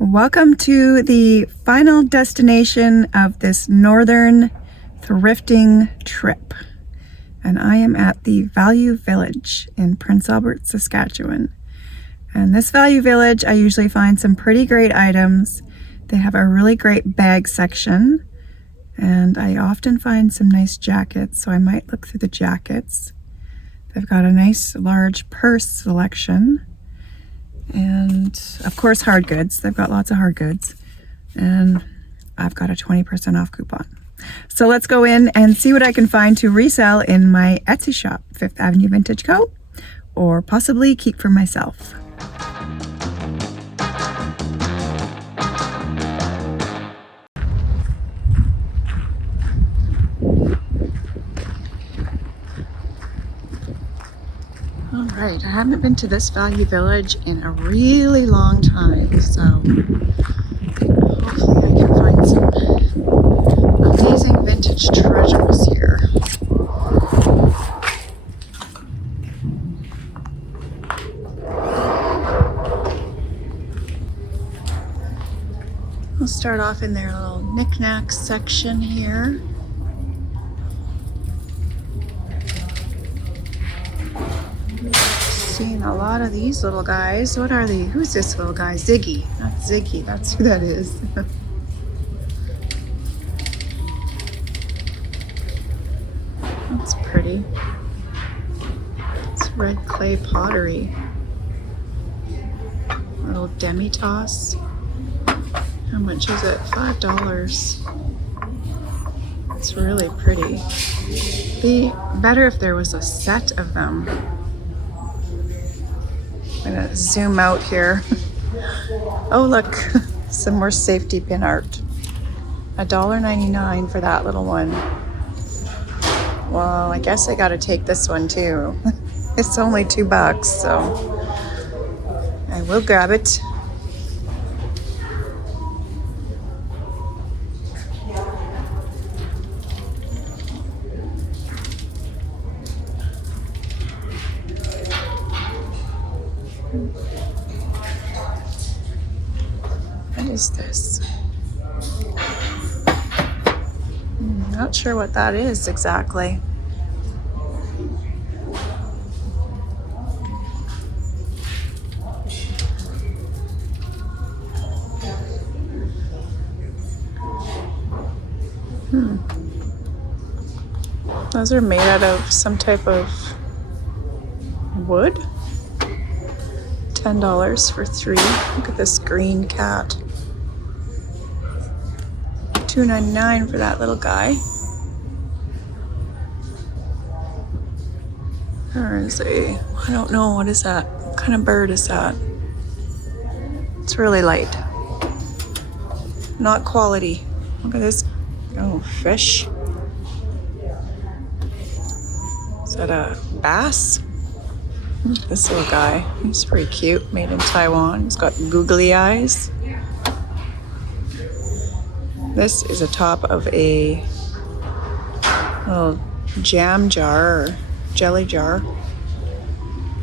Welcome to the final destination of this northern thrifting trip. And I am at the Value Village in Prince Albert, Saskatchewan. And this Value Village, I usually find some pretty great items. They have a really great bag section. And I often find some nice jackets, so I might look through the jackets. They've got a nice large purse selection. And of course hard goods. They've got lots of hard goods. And I've got a 20% off coupon. So let's go in and see what I can find to resell in my Etsy shop, Fifth Avenue Vintage Co. Or possibly keep for myself. Alright, I haven't been to this Value Village in a really long time, so hopefully I can find some amazing vintage treasures here. We'll start off in their little Knickknacks section here. Seen a lot of these little guys. What are they? Who's this little guy? Ziggy. Not Ziggy. That's who that is. That's pretty. It's red clay pottery. Little demi-tasse. How much is it? $5. It's really pretty. Be better if there was a set of them. I'm gonna zoom out here. Oh look, some more safety pin art. $1.99 for that little one. Well, I guess I gotta take this one too. It's only $2, so I will grab it. What is this? Not sure what that is exactly. Those are made out of some type of wood. $10 for 3. Look at this green cat. $2.99 for that little guy. There is I don't know, what is that? What kind of bird is that? It's really light. Not quality. Look at this. Oh, fish. Is that a bass? This little guy, he's pretty cute, made in Taiwan. He's got googly eyes. This is a top of a little jam jar or jelly jar.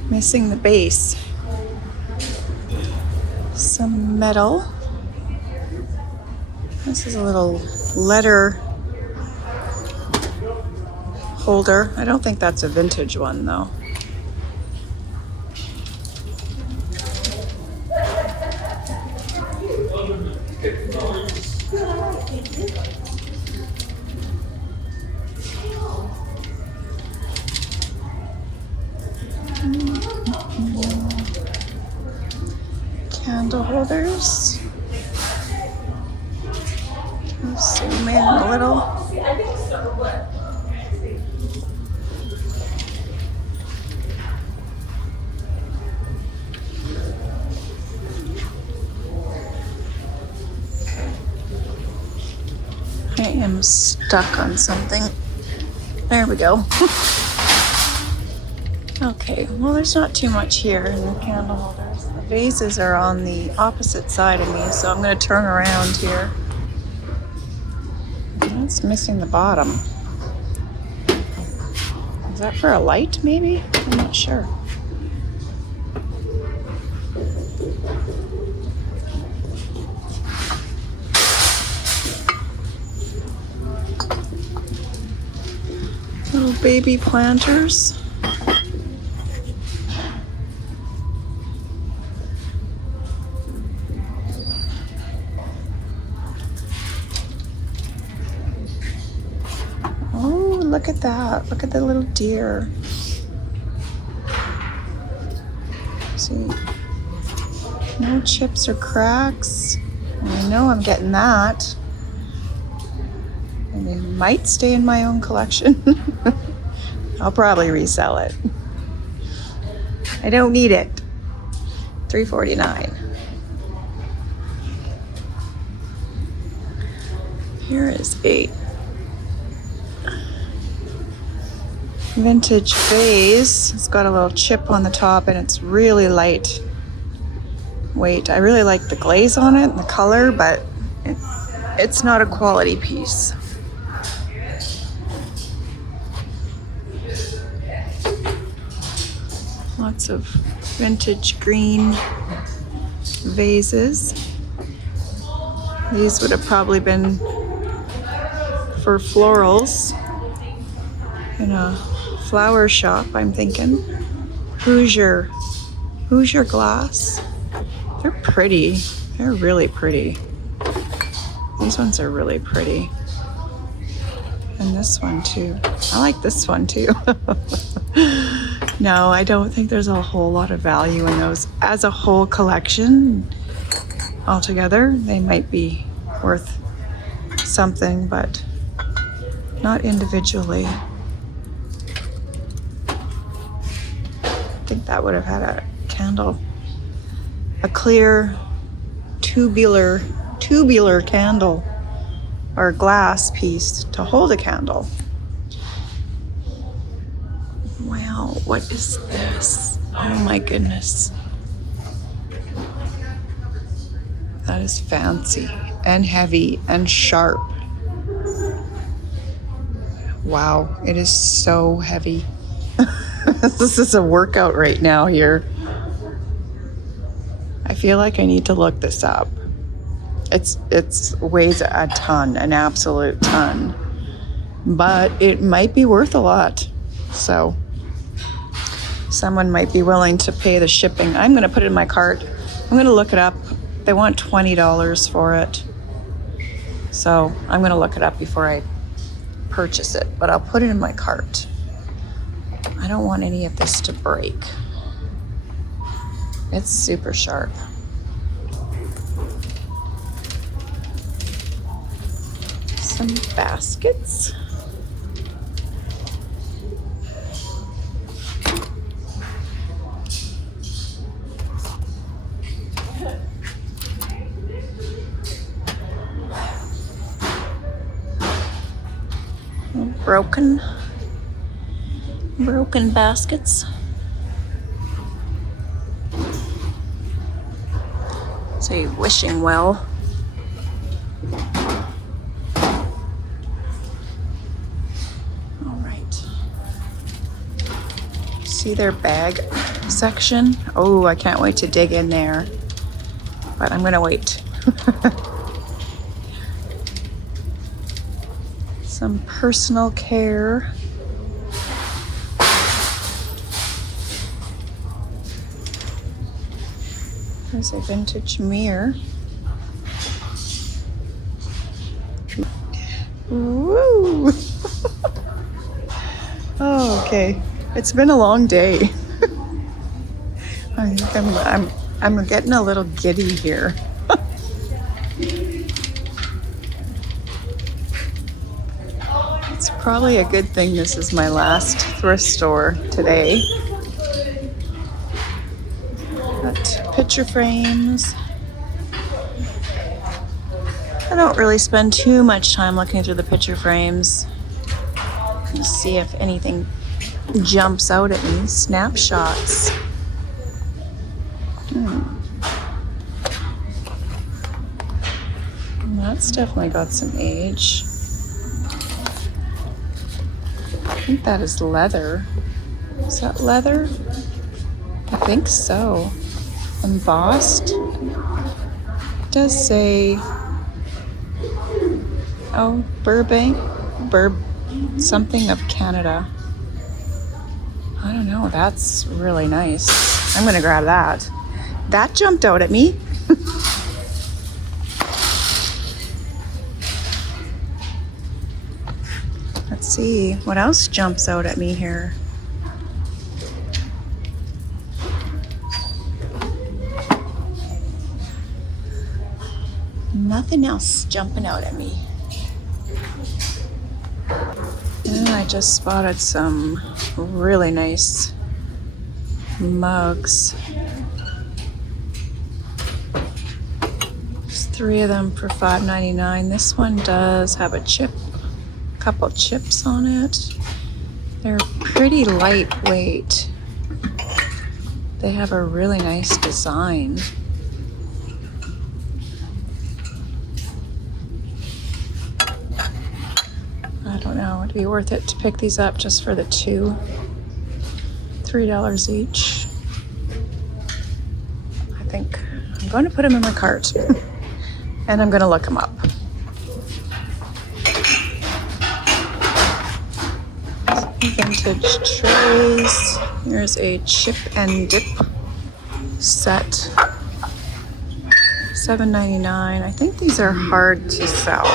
Missing the base. Some metal. This is a little letter holder. I don't think that's a vintage one though. Candle holders. Let's zoom in a little. I am stuck on something. There we go. Okay, well there's not too much here in the candle holders. The vases are on the opposite side of me, so I'm going to turn around here. That's missing the bottom. Is that for a light maybe? I'm not sure. baby planters. Oh, look at that. Look at the little deer. See, no chips or cracks. I know I'm getting that. And they might stay in my own collection. I'll probably resell it. I don't need it. $3.49. Here is a vintage vase. It's got a little chip on the top and it's really light weight. I really like the glaze on it and the color, but it's not a quality piece. Lots of vintage green vases. These would have probably been for florals in a flower shop, I'm thinking. Hoosier glass. They're pretty. They're really pretty. These ones are really pretty. And this one too. I like this one too. No, I don't think there's a whole lot of value in those. As a whole collection, altogether, they might be worth something, but not individually. I think that would have had a candle, a clear tubular candle or glass piece to hold a candle. Wow, what is this? Oh my goodness. That is fancy and heavy and sharp. Wow, it is so heavy. This is a workout right now here. I feel like I need to look this up. It's weighs a ton, an absolute ton. But it might be worth a lot. So someone might be willing to pay the shipping. I'm going to put it in my cart. I'm going to look it up. They want $20 for it. So I'm going to look it up before I purchase it, but I'll put it in my cart. I don't want any of this to break. It's super sharp. Some baskets. Broken baskets. It's a wishing well. All right. See their bag section? Oh, I can't wait to dig in there. But I'm gonna wait. Some personal care. There's a vintage mirror. Woo! Oh, okay. It's been a long day. I think I'm getting a little giddy here. It's probably a good thing this is my last thrift store today. Got picture frames. I don't really spend too much time looking through the picture frames to see if anything jumps out at me. Snapshots. That's definitely got some age. I think that is leather. Is that leather? I think so. Embossed. It does say, oh, Burbank, something of Canada. I don't know, that's really nice. I'm gonna grab that. That jumped out at me. Let's see, what else jumps out at me here? Nothing else jumping out at me. And I just spotted some really nice mugs. There's 3 of them for $5.99. This one does have a couple chips on it. They're pretty lightweight. They have a really nice design. I don't know, it'd be worth it to pick these up just for the 2. $3 each. I think I'm going to put them in my cart and I'm going to look them up. Vintage trays. There's a chip and dip set. $7.99. I think these are hard to sell.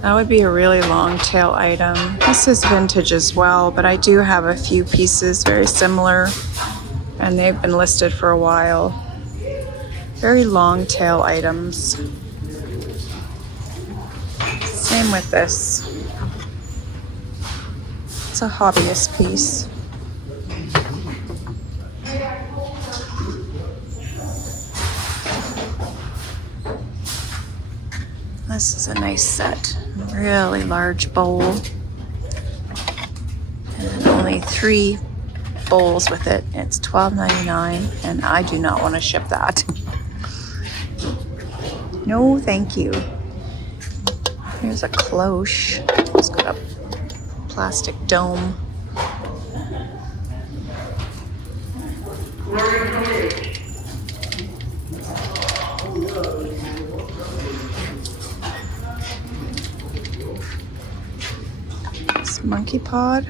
That would be a really long tail item. This is vintage as well, but I do have a few pieces very similar, and they've been listed for a while. Very long tail items. Same with this. It's a hobbyist piece. This is a nice set. Really large bowl. And only 3 bowls with it. It's $12.99, and I do not want to ship that. No, thank you. Here's a cloche. It's got a plastic dome. Is monkey pod,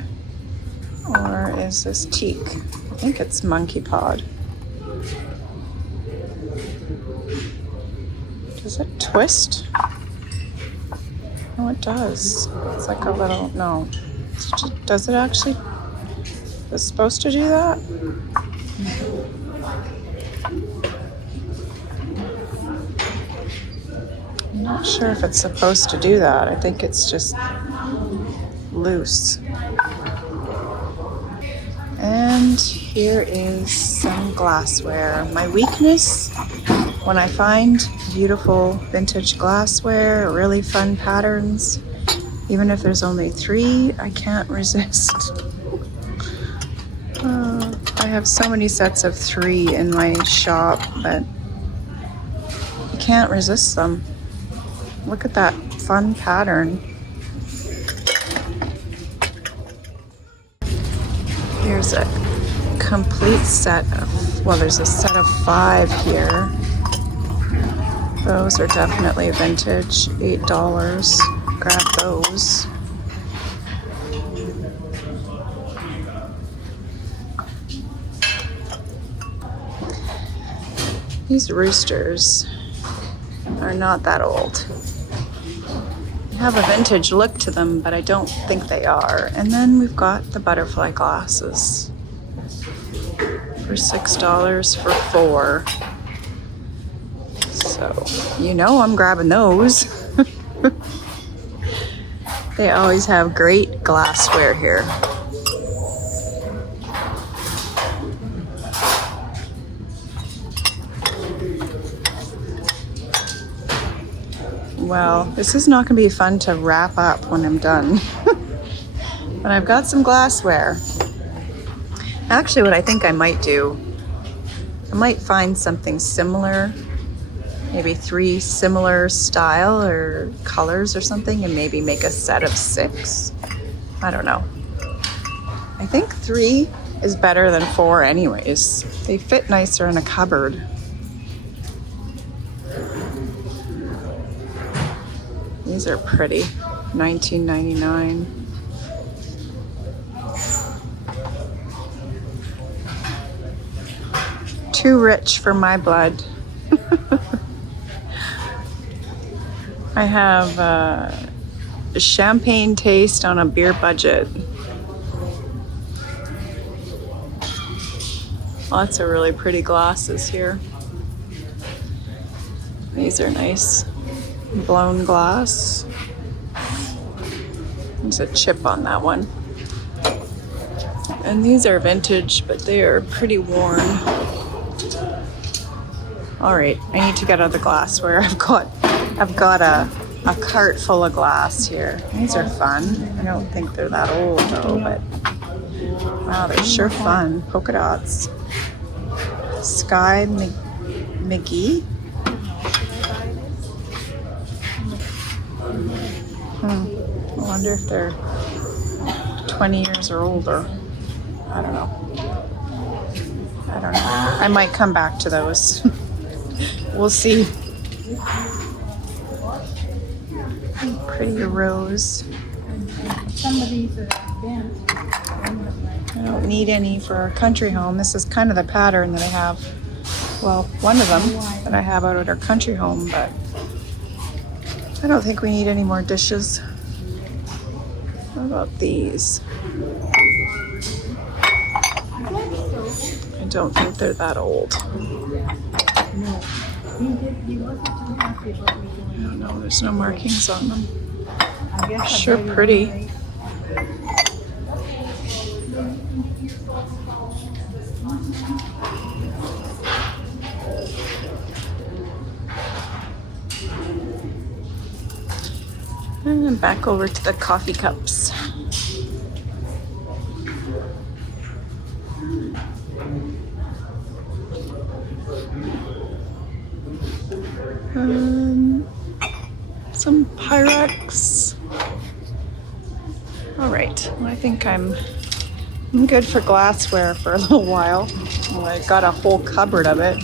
or is this teak? I think it's monkey pod. Does it twist? No, it does. It's like a little, no. Does it actually? Is it supposed to do that? I'm not sure if it's supposed to do that. I think it's just loose. And here is some glassware. My weakness, when I find beautiful vintage glassware, really fun patterns, even if there's only 3, I can't resist. I have so many sets of 3 in my shop, but you can't resist them. Look at that fun pattern. Here's a complete set of, well, there's a set of 5 here. Those are definitely vintage, $8. Grab those. These roosters are not that old. They have a vintage look to them, but I don't think they are. And then we've got the butterfly glasses for $6 for 4. So, you know I'm grabbing those. They always have great glassware here. Well, this is not going to be fun to wrap up when I'm done. But I've got some glassware. Actually, what I think I might do, I might find something similar, maybe 3 similar style or colors or something, and maybe make a set of 6. I don't know. I think 3 is better than 4 anyways. They fit nicer in a cupboard. These are pretty. $19.99. too rich for my blood. I have a champagne taste on a beer budget. Lots of really pretty glasses here. These are nice. Blown glass. There's a chip on that one. And these are vintage, but they are pretty worn. All right, I need to get out the glassware. I've got a cart full of glass here. These are fun. I don't think they're that old though, but wow, they're sure fun. Polka dots. Sky McGee. I wonder if they're 20 years or older. I don't know. I might come back to those. We'll see. Pretty rose. I don't need any for our country home. This is kind of the pattern that I have. Well, one of them that I have out at our country home, but I don't think we need any more dishes. What about these? I don't think they're that old. No, there's no markings on them. Sure pretty. And then back over to the coffee cups. Some Pyrex. All right, well, I think I'm good for glassware for a little while. Well, I got a whole cupboard of it.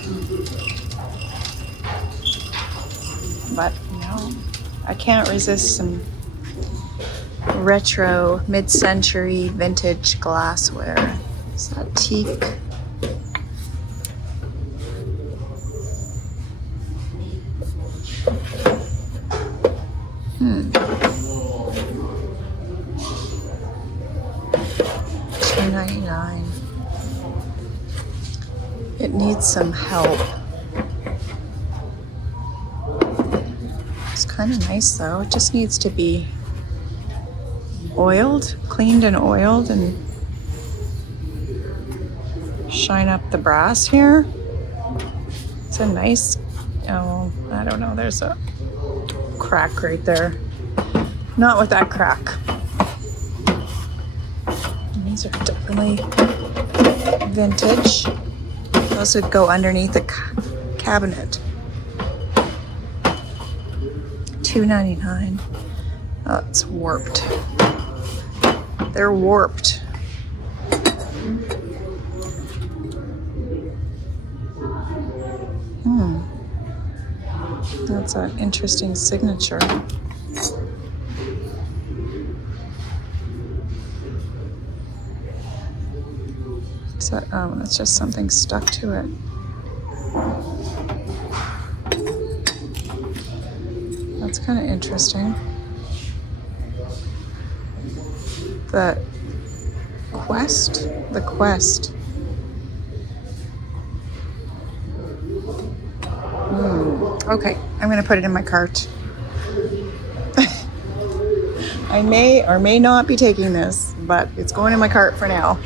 But, you know, I can't resist some retro, mid-century, vintage glassware. Is that teak? $2.99. It needs some help. It's kind of nice though. It just needs to be oiled, cleaned and oiled, and shine up the brass here. It's a nice, oh, I don't know, there's a crack right there. Not with that crack. These are definitely vintage. Those would go underneath the cabinet. $2.99. Oh, it's warped. They're warped. That's an interesting signature. So, it's just something stuck to it. That's kind of interesting. The Quest? The Quest. Okay, I'm going to put it in my cart. I may or may not be taking this, but it's going in my cart for now.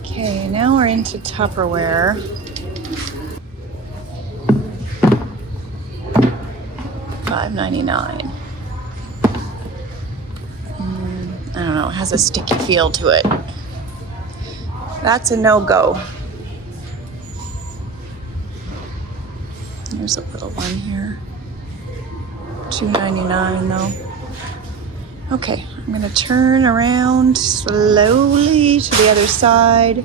Okay, now we're into Tupperware. $5.99. I don't know, it has a sticky feel to it. That's a no-go. There's a little one here. $2.99 though. Okay, I'm gonna turn around slowly to the other side.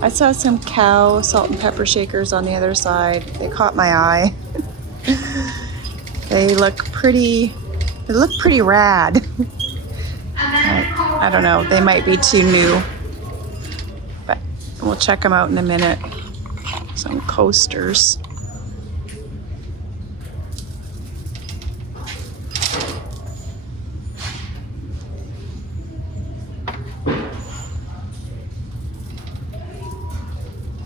I saw some cow salt and pepper shakers on the other side. They caught my eye. They look pretty rad. I don't know, they might be too new, but we'll check them out in a minute. Some coasters.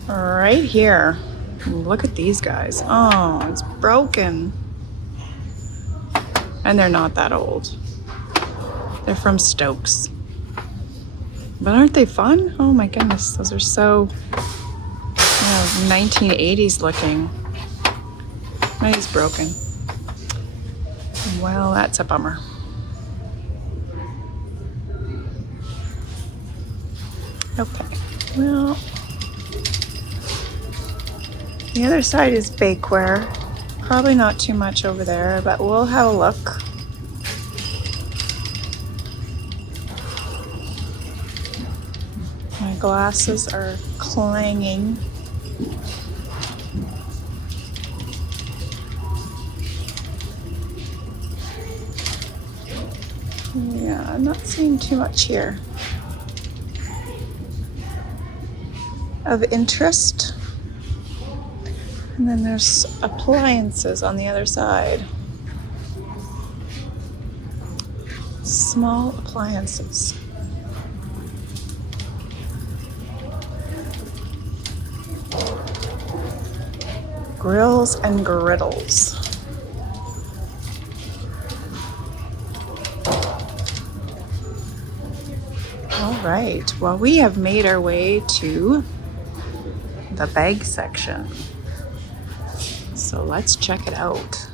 Right here, look at these guys. Oh, it's broken. And they're not that old. They're from Stokes. But aren't they fun? Oh my goodness, those are so 1980s looking. Mine's broken. Well, that's a bummer. Okay, well, the other side is bakeware. Probably not too much over there, but we'll have a look. My glasses are clanging. Yeah, I'm not seeing too much here of interest. And then there's appliances on the other side. Small appliances. Grills and griddles. All right, well, we have made our way to the bag section. So let's check it out.